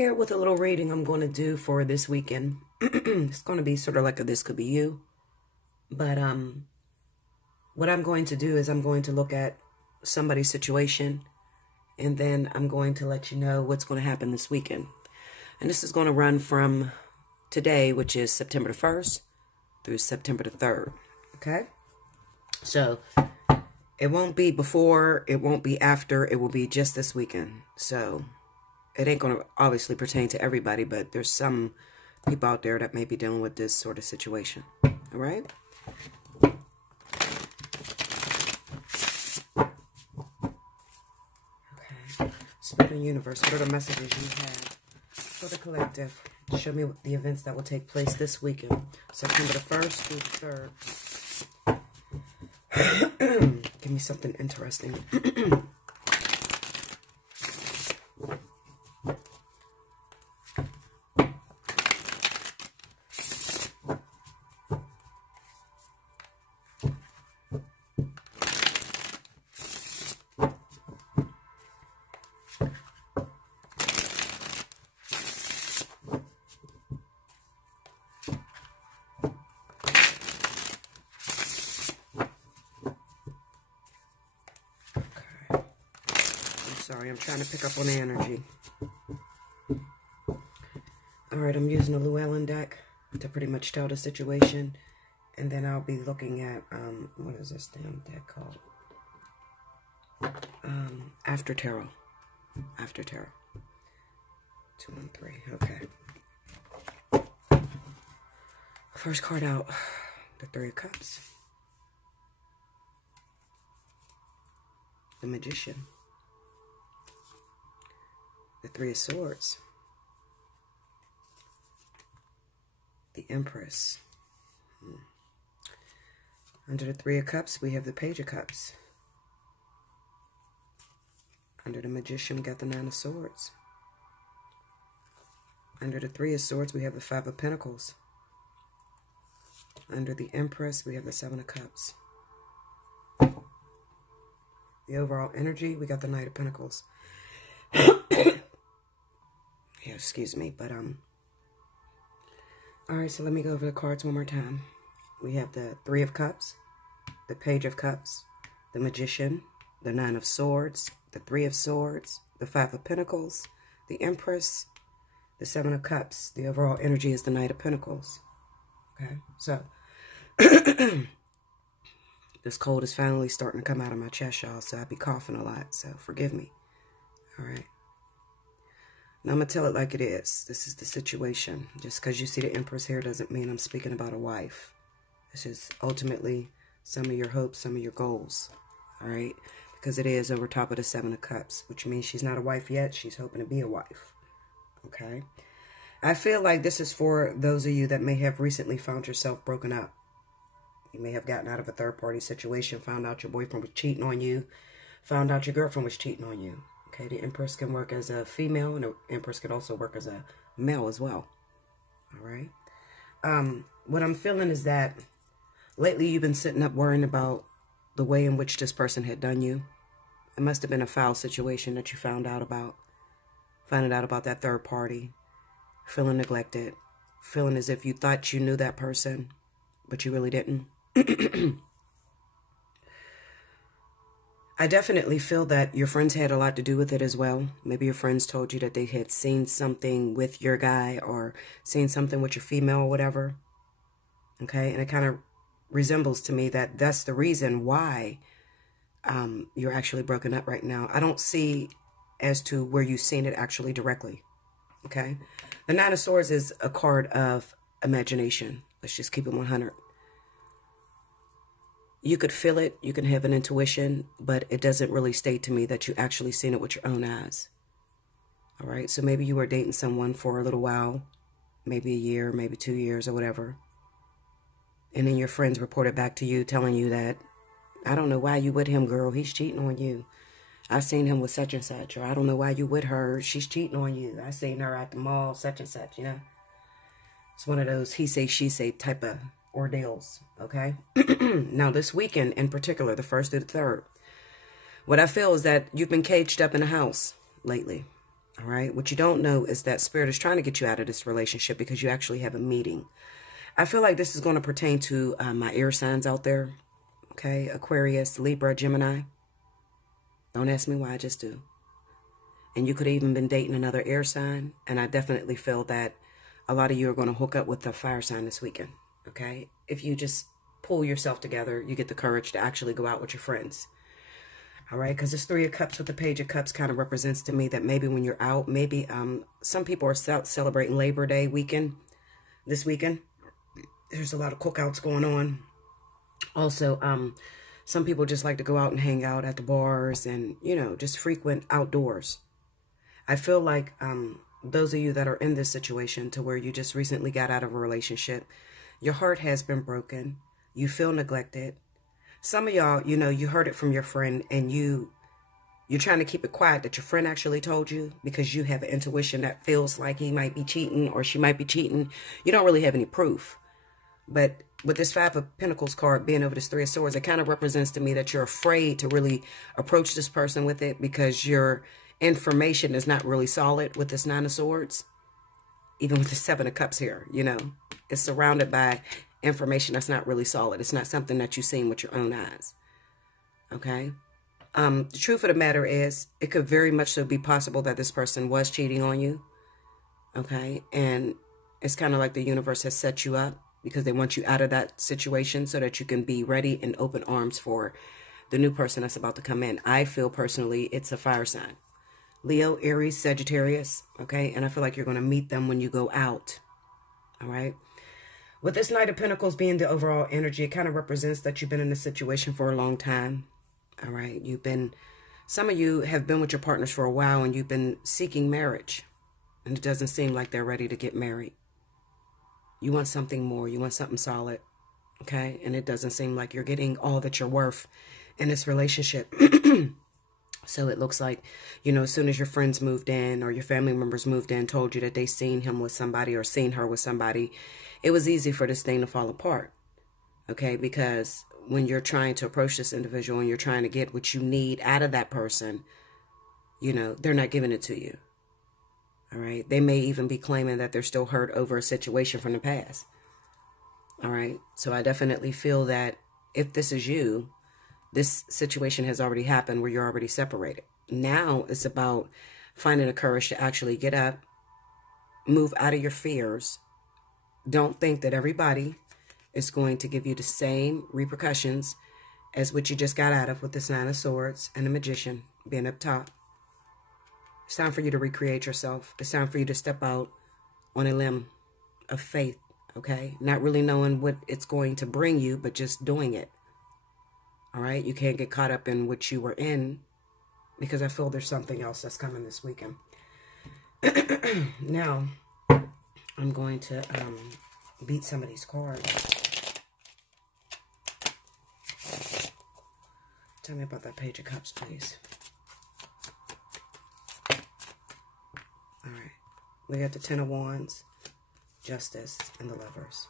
here with a little reading I'm going to do for this weekend. It's going to be sort of like a this could be you. But what I'm going to do is I'm going to look at somebody's situation, and then I'm going to let you know what's going to happen this weekend. And this is going to run from today, which is September the 1st, through September the 3rd. Okay? So it won't be before, it won't be after, it will be just this weekend. So it ain't going to obviously pertain to everybody, but there's some people out there that may be dealing with this sort of situation. All right? Okay. Spirit and universe, what are the messages you have for the collective? Show me the events that will take place this weekend, September the 1st through the 3rd. Give me something interesting. Sorry, I'm trying to pick up on the energy. Alright, I'm using the Llewellyn deck to pretty much tell the situation. And then I'll be looking at, what is this damn deck called? After Tarot. After Tarot. 2 and 3, okay. First card out, the 3 of Cups. The Magician. The 3 of Swords. The Empress. Under the 3 of Cups, we have the Page of Cups. Under the Magician, we got the 9 of Swords. Under the 3 of Swords, we have the 5 of Pentacles. Under the Empress, we have the 7 of Cups. The overall energy, we got the Knight of Pentacles. Yeah, excuse me, but alright, so let me go over the cards one more time. We have the 3 of Cups, the Page of Cups, the Magician, the 9 of Swords, the 3 of Swords, the 5 of Pentacles, the Empress, the 7 of Cups. The overall energy is the Knight of Pentacles. Okay, so this cold is finally starting to come out of my chest, y'all, so I'll be coughing a lot, so forgive me. Alright. Now, I'm going to tell it like it is. This is the situation. Just because you see the Empress here doesn't mean I'm speaking about a wife. It's just ultimately some of your hopes, some of your goals. All right? Because it is over top of the 7 of Cups, which means she's not a wife yet. She's hoping to be a wife. Okay? I feel like this is for those of you that may have recently found yourself broken up. You may have gotten out of a third-party situation, found out your boyfriend was cheating on you, found out your girlfriend was cheating on you. Okay, the Empress can work as a female, and the Empress can also work as a male as well. All right. What I'm feeling is that lately you've been sitting up worrying about the way in which this person had done you. It must have been a foul situation that you found out about. Finding out about that third party. Feeling neglected. Feeling as if you thought you knew that person, but you really didn't. I definitely feel that your friends had a lot to do with it as well. Maybe your friends told you that they had seen something with your guy or seen something with your female or whatever. Okay, and it kind of resembles to me that that's the reason why you're actually broken up right now. I don't see as to where you've seen it actually directly. Okay, the 9 of Swords is a card of imagination. Let's just keep it 100. You could feel it, you can have an intuition, but it doesn't really state to me that you actually seen it with your own eyes. All right, so maybe you were dating someone for a little while, maybe a year, maybe 2 years or whatever. And then your friends reported back to you telling you that, I don't know why you with him, girl, he's cheating on you. I seen him with such and such, or I don't know why you with her, she's cheating on you. I seen her at the mall, such and such, you know. It's one of those he say, she say type of ordeals, okay? Now, this weekend in particular, the 1st through the 3rd, what I feel is that you've been caged up in a house lately. All right. What you don't know is that Spirit is trying to get you out of this relationship because you actually have a meeting. I feel like this is going to pertain to my air signs out there. Okay. Aquarius, Libra, Gemini. Don't ask me why, I just do. And you could have even been dating another air sign. And I definitely feel that a lot of you are going to hook up with the fire sign this weekend. Okay. If you just pull yourself together, you get the courage to actually go out with your friends. All right, because this 3 of Cups with the Page of Cups kind of represents to me that maybe when you're out, maybe some people are celebrating Labor Day weekend, this weekend. There's a lot of cookouts going on. Also, some people just like to go out and hang out at the bars and, you know, just frequent outdoors. I feel like those of you that are in this situation to where you just recently got out of a relationship, your heart has been broken. You feel neglected. Some of y'all, you know, you heard it from your friend and you're trying to keep it quiet that your friend actually told you because you have an intuition that feels like he might be cheating or she might be cheating. You don't really have any proof. But with this 5 of Pentacles card being over this 3 of Swords, it kind of represents to me that you're afraid to really approach this person with it because your information is not really solid with this 9 of Swords. Even with the 7 of Cups here, you know, it's surrounded by information that's not really solid. It's not something that you've seen with your own eyes. Okay. The truth of the matter is it could very much so be possible that this person was cheating on you. Okay. And it's kind of like the universe has set you up because they want you out of that situation so that you can be ready in open arms for the new person that's about to come in. I feel personally it's a fire sign. Leo, Aries, Sagittarius. Okay. And I feel like you're going to meet them when you go out. All right. With this Knight of Pentacles being the overall energy, it kind of represents that you've been in this situation for a long time. All right. Some of you have been with your partners for a while and you've been seeking marriage. And it doesn't seem like they're ready to get married. You want something more. You want something solid. Okay. And it doesn't seem like you're getting all that you're worth in this relationship. So it looks like, you know, as soon as your friends moved in or your family members moved in, told you that they seen him with somebody or seen her with somebody, it was easy for this thing to fall apart. Okay, because when you're trying to approach this individual and you're trying to get what you need out of that person, you know, they're not giving it to you. All right. They may even be claiming that they're still hurt over a situation from the past. All right. So I definitely feel that if this is you, this situation has already happened where you're already separated. Now it's about finding the courage to actually get up, move out of your fears. Don't think that everybody is going to give you the same repercussions as what you just got out of with this 9 of Swords and the Magician being up top. It's time for you to recreate yourself. It's time for you to step out on a limb of faith, okay? Not really knowing what it's going to bring you, but just doing it. All right? You can't get caught up in what you were in because I feel there's something else that's coming this weekend. Now, I'm going to beat some of these cards. Tell me about that Page of Cups, please. All right. We got the 10 of Wands, Justice, and the Lovers.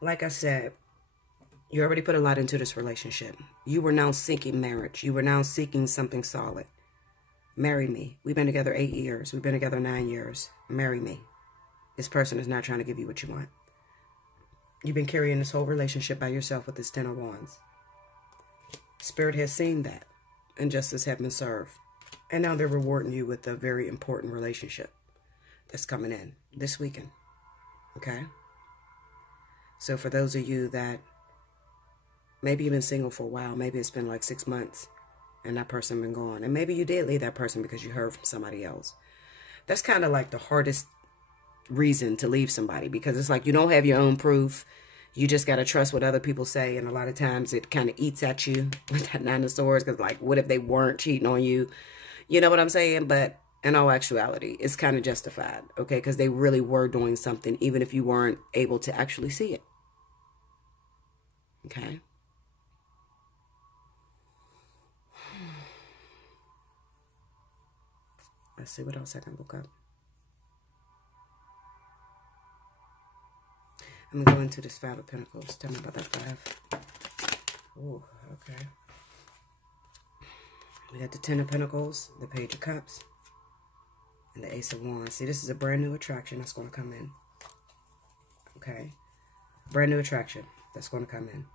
Like I said, you already put a lot into this relationship. You were now seeking marriage. You were now seeking something solid. Marry me. We've been together 8 years. We've been together 9 years. Marry me. This person is not trying to give you what you want. You've been carrying this whole relationship by yourself with this 10 of Wands. Spirit has seen that, and justice has been served. And now they're rewarding you with a very important relationship that's coming in this weekend. Okay? So for those of you that maybe you've been single for a while, maybe it's been like 6 months, and that person been gone. And maybe you did leave that person because you heard from somebody else. That's kind of like the hardest reason to leave somebody, because it's like you don't have your own proof. You just got to trust what other people say. And a lot of times it kind of eats at you with that 9 of Swords, because like, what if they weren't cheating on you? You know what I'm saying? But in all actuality, it's kind of justified, okay? Because they really were doing something, even if you weren't able to actually see it. Okay? Let's see what else I can look up. I'm going to go into this 5 of Pentacles. Tell me about that 5. Oh, okay. We got the Ten of Pentacles, the Page of Cups, and the Ace of Wands. See, this is a brand new attraction that's going to come in. Okay? Brand new attraction that's going to come in.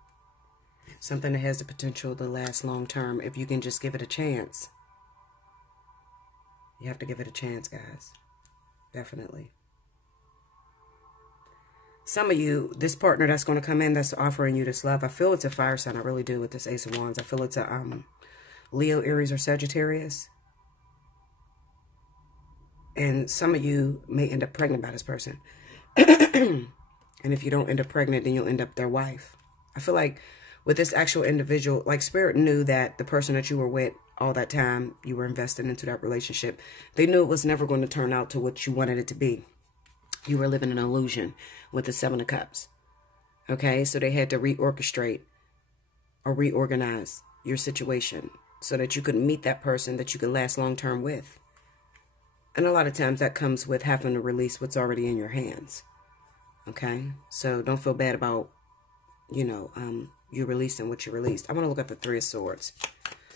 Something that has the potential to last long term if you can just give it a chance. You have to give it a chance, guys. Definitely. Some of you, this partner that's going to come in that's offering you this love, I feel it's a fire sign. I really do with this Ace of Wands. I feel it's a Leo, Aries, or Sagittarius. And some of you may end up pregnant by this person. And if you don't end up pregnant, then you'll end up their wife. I feel like with this actual individual, like Spirit knew that the person that you were with all that time, you were invested into that relationship. They knew it was never going to turn out to what you wanted it to be. You were living an illusion with the Seven of Cups. Okay, so they had to reorchestrate or reorganize your situation so that you could meet that person that you could last long term with. And a lot of times that comes with having to release what's already in your hands. Okay, so don't feel bad about, you know, you releasing what you released. I want to look at the Three of Swords.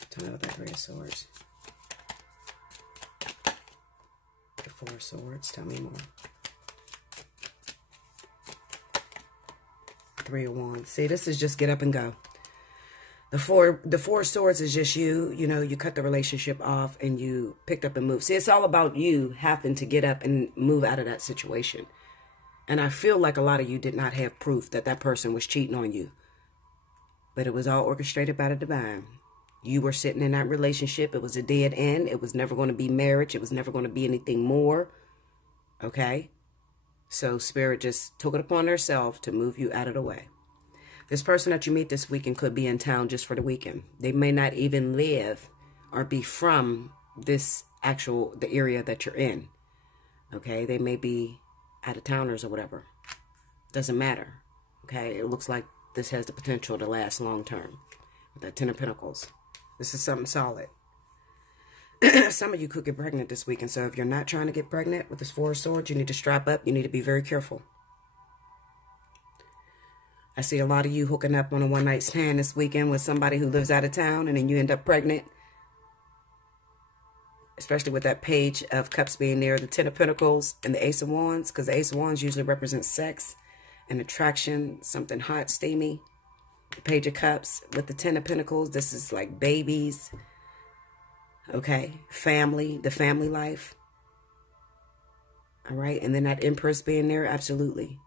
Tell me about that Three of Swords. The Four of Swords. Tell me more. Three of Wands. See, this is just get up and go. The Four of Swords is just you know, you cut the relationship off and you picked up and moved. See, it's all about you having to get up and move out of that situation. And I feel like a lot of you did not have proof that that person was cheating on you. But it was all orchestrated by the divine. You were sitting in that relationship. It was a dead end. It was never going to be marriage. It was never going to be anything more. Okay? So Spirit just took it upon herself to move you out of the way. This person that you meet this weekend could be in town just for the weekend. They may not even live or be from the area that you're in. Okay? They may be out of towners or whatever. Doesn't matter. Okay? It looks like this has the potential to last long term. With that Ten of Pentacles. This is something solid. Some of you could get pregnant this weekend. So if you're not trying to get pregnant with this Four of Swords, you need to strap up. You need to be very careful. I see a lot of you hooking up on a one-night stand this weekend with somebody who lives out of town, and then you end up pregnant. Especially with that Page of Cups being there, the Ten of Pentacles, and the Ace of Wands. Because the Ace of Wands usually represents sex and attraction, something hot, steamy. The Page of Cups with the Ten of Pentacles, this is like babies. Okay, family, the family life. All right, and then that Empress being there, absolutely.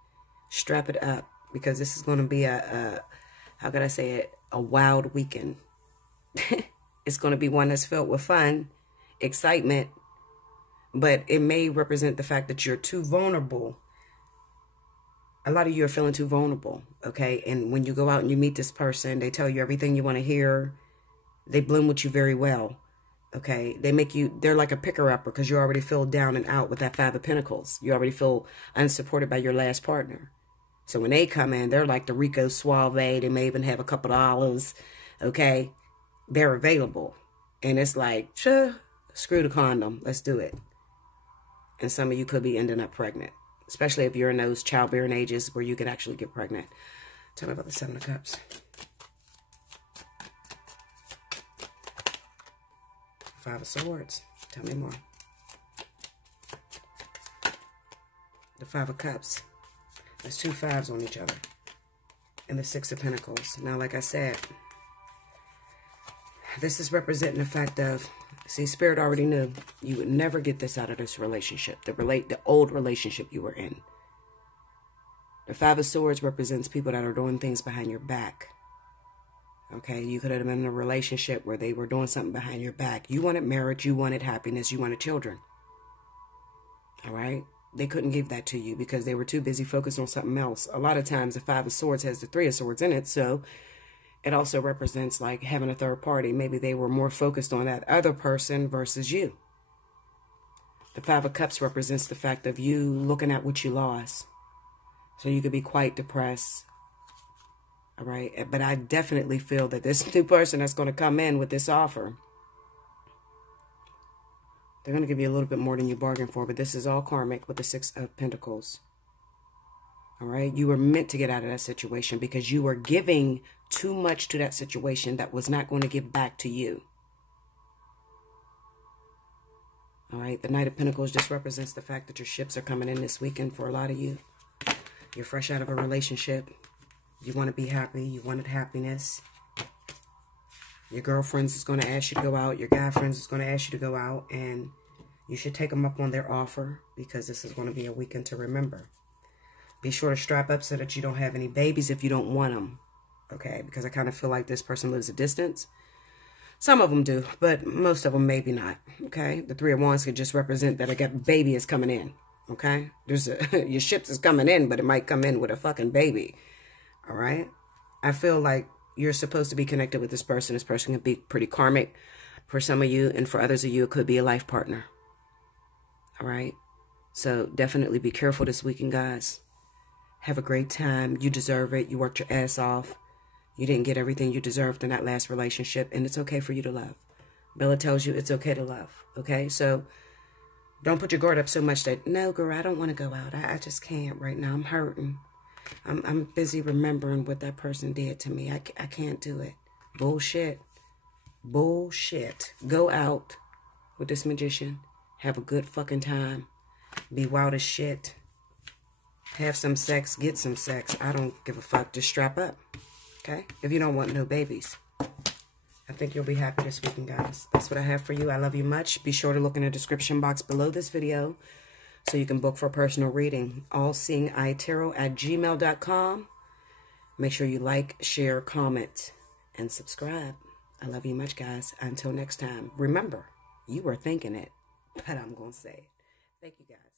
Strap it up, because this is going to be how could I say it, a wild weekend. It's going to be one that's filled with fun, excitement, but it may represent the fact that you're too vulnerable. A lot of you are feeling too vulnerable, okay? And when you go out and you meet this person, they tell you everything you want to hear. They blend with you very well. Okay, they make you, they're like a picker-upper because you already feel down and out with that Five of Pentacles. You already feel unsupported by your last partner. So when they come in, they're like the Rico Suave. They may even have a couple of olives. Okay, they're available. And it's like, screw the condom. Let's do it. And some of you could be ending up pregnant. Especially if you're in those childbearing ages where you can actually get pregnant. Tell me about the Seven of Cups. Five of Swords. Tell me more. The Five of Cups. There's two fives on each other. And the Six of Pentacles. Now, like I said, this is representing the fact of, see, Spirit already knew you would never get this out of this relationship. The old relationship you were in. The Five of Swords represents people that are doing things behind your back. Okay, you could have been in a relationship where they were doing something behind your back. You wanted marriage, you wanted happiness, you wanted children. All right? They couldn't give that to you because they were too busy focused on something else. A lot of times the Five of Swords has the Three of Swords in it, so it also represents like having a third party. Maybe they were more focused on that other person versus you. The Five of Cups represents the fact of you looking at what you lost. So you could be quite depressed. All right, but I definitely feel that this new person that's going to come in with this offer, they're going to give you a little bit more than you bargained for, but this is all karmic with the Six of Pentacles. All right, you were meant to get out of that situation because you were giving too much to that situation that was not going to give back to you. All right. The Knight of Pentacles just represents the fact that your ships are coming in this weekend for a lot of you. You're fresh out of a relationship. You want to be happy. You wanted happiness. Your girlfriends is going to ask you to go out. Your guy friends is going to ask you to go out. And you should take them up on their offer, because this is going to be a weekend to remember. Be sure to strap up so that you don't have any babies if you don't want them. Okay? Because I kind of feel like this person lives a distance. Some of them do, but most of them maybe not. Okay? The Three of Wands could just represent that a baby is coming in. Okay? Your ships is coming in, but it might come in with a fucking baby. All right? I feel like you're supposed to be connected with this person. This person can be pretty karmic for some of you, and for others of you, it could be a life partner. All right? So definitely be careful this weekend, guys. Have a great time. You deserve it. You worked your ass off. You didn't get everything you deserved in that last relationship, and it's okay for you to love. Bella tells you it's okay to love. Okay? So don't put your guard up so much that, no, girl, I don't want to go out. I just can't right now. I'm hurting. I'm busy remembering what that person did to me. I can't do it. Bullshit. Bullshit. Go out with this magician. Have a good fucking time. Be wild as shit. Have some sex. Get some sex. I don't give a fuck. Just strap up. Okay? If you don't want no babies. I think you'll be happy this weekend, guys. That's what I have for you. I love you much. Be sure to look in the description box below this video so you can book for a personal reading. Allseeingeyetarot@gmail.com. Make sure you like, share, comment, and subscribe. I love you much, guys. Until next time, remember, you were thinking it, but I'm going to say it. Thank you, guys.